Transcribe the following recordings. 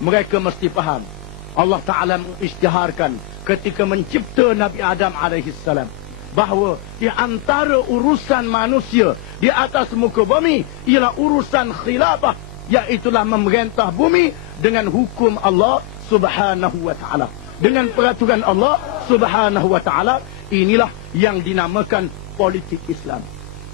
mereka mesti faham. Allah Ta'ala mengisytiharkan ketika mencipta Nabi Adam alaihissalam bahawa di antara urusan manusia di atas muka bumi ialah urusan khilafah, iaitulah memerintah bumi dengan hukum Allah Subhanahu wa Ta'ala, dengan peraturan Allah Subhanahu wa Ta'ala. Inilah yang dinamakan politik Islam.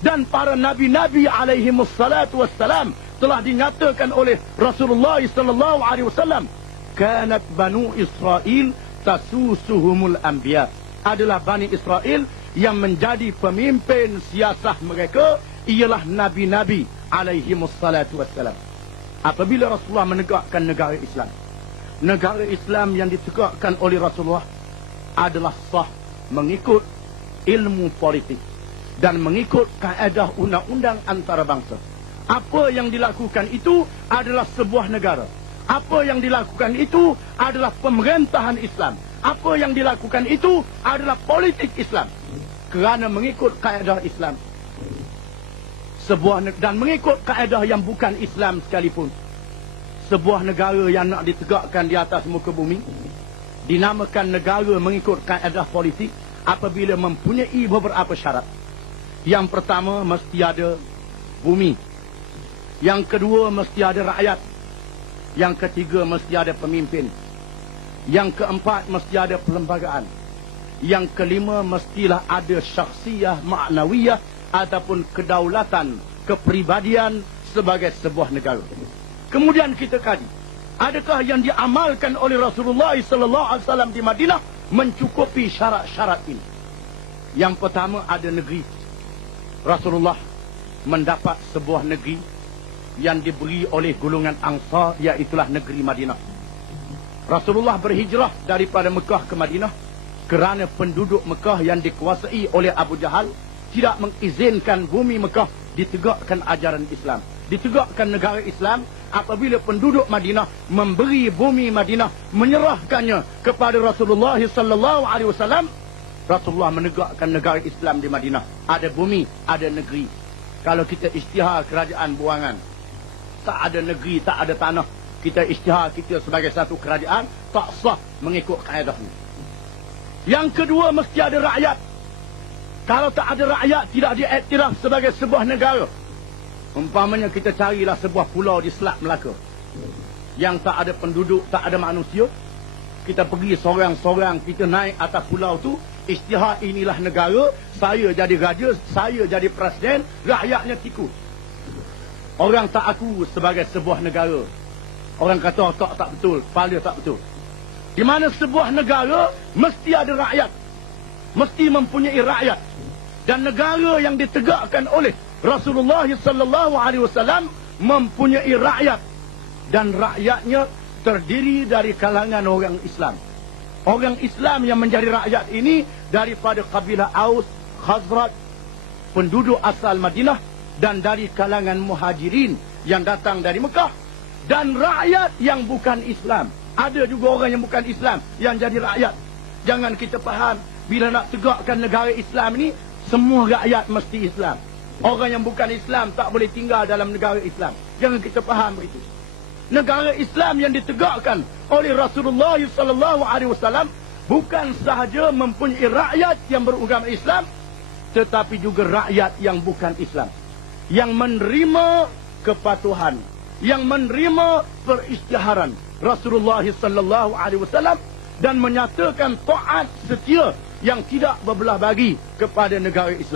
Dan para nabi-nabi alaihimussalatu wassalam telah dinyatakan oleh Rasulullah sallallahu alaihi wasallam, kanat banu Israel tasusuhumul anbiya, adalah Bani Israel yang menjadi pemimpin siasah mereka ialah nabi-nabi alaihimussalatu wassalam. Apabila Rasulullah menegakkan negara Islam yang ditegakkan oleh Rasulullah adalah sah mengikut ilmu politik dan mengikut kaedah undang-undang antarabangsa. Apa yang dilakukan itu adalah sebuah negara. Apa yang dilakukan itu adalah pemerintahan Islam. Apa yang dilakukan itu adalah politik Islam. Kerana mengikut kaedah Islam. Dan mengikut kaedah yang bukan Islam sekalipun. Sebuah negara yang nak ditegakkan di atas muka bumi dinamakan negara mengikut kaedah politik apabila mempunyai beberapa syarat. Yang pertama, mesti ada bumi. Yang kedua, mesti ada rakyat. Yang ketiga, mesti ada pemimpin. Yang keempat, mesti ada perlembagaan. Yang kelima, mestilah ada syakhsiyah ma'nawiyah ataupun kedaulatan, kepribadian sebagai sebuah negara. Kemudian kita kaji, adakah yang diamalkan oleh Rasulullah sallallahu alaihi wasallam di Madinah mencukupi syarat-syarat ini? Yang pertama, ada negeri. Rasulullah mendapat sebuah negeri yang diberi oleh golongan Ansar, iaitulah negeri Madinah. Rasulullah berhijrah daripada Mekah ke Madinah kerana penduduk Mekah yang dikuasai oleh Abu Jahal tidak mengizinkan bumi Mekah ditegakkan ajaran Islam, ditegakkan negara Islam. Apabila penduduk Madinah memberi bumi Madinah, menyerahkannya kepada Rasulullah sallallahu alaihi wasallam, Rasulullah menegakkan negara Islam di Madinah. Ada bumi, ada negeri. Kalau kita isytihar kerajaan buangan, tak ada negeri, tak ada tanah, kita isytihar kita sebagai satu kerajaan, tak sah mengikut kaedah ini. Yang kedua, mesti ada rakyat. Kalau tak ada rakyat, tidak diiktiraf sebagai sebuah negara. Umpamanya kita carilah sebuah pulau di Selat Melaka yang tak ada penduduk, tak ada manusia. Kita pergi sorang-sorang, kita naik atas pulau tu, isytihar inilah negara, saya jadi raja, saya jadi presiden, rakyatnya ikut. Orang tak aku sebagai sebuah negara. Orang kata tak betul, kepala tak betul. Di mana sebuah negara mesti ada rakyat, mesti mempunyai rakyat. Dan negara yang ditegakkan oleh Rasulullah sallallahu alaihi wasallam mempunyai rakyat, dan rakyatnya terdiri dari kalangan orang Islam. Orang Islam yang menjadi rakyat ini daripada kabilah Aus, Khazraj, penduduk asal Madinah, dan dari kalangan muhajirin yang datang dari Mekah, dan rakyat yang bukan Islam. Ada juga orang yang bukan Islam yang jadi rakyat. Jangan kita faham bila nak tegakkan negara Islam ini semua rakyat mesti Islam. Orang yang bukan Islam tak boleh tinggal dalam negara Islam. Jangan kita faham begitu. Negara Islam yang ditegakkan oleh Rasulullah sallallahu alaihi wasallam bukan sahaja mempunyai rakyat yang beragama Islam, tetapi juga rakyat yang bukan Islam, yang menerima kepatuhan, yang menerima perisytiharan Rasulullah sallallahu alaihi wasallam dan menyatakan taat setia yang tidak berbelah bagi kepada negara Islam.